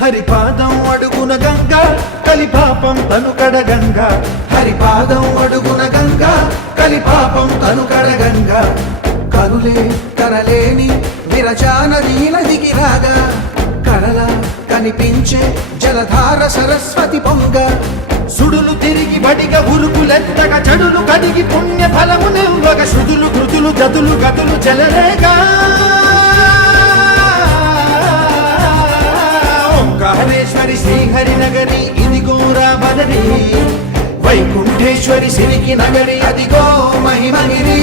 హరిపాదం అడుగున గంగా కలిపాపం తను కడగంగా, హరిపాదం అడుగున గంగా కలిపాపం తను కడగంగా. కనులే కరలేని విరజానది నదికి రాగా, కరలా కనిపించే జలధార సరస్వతి పొంగ. సుడులు తిరిగి బడిగా ఉరుకులెత్తగా, చెడులు కడిగి పుణ్య ఫలము నివ్వగా, శృతులు కృతులు జతులు గతులు చెలరేగా. ఓంకారేశ్వరి శ్రీహరి నగరి ఇదిగోరా బదరి, వైకుంఠేశ్వరి సిరికి నగరి అదిగో మహిమగిరి.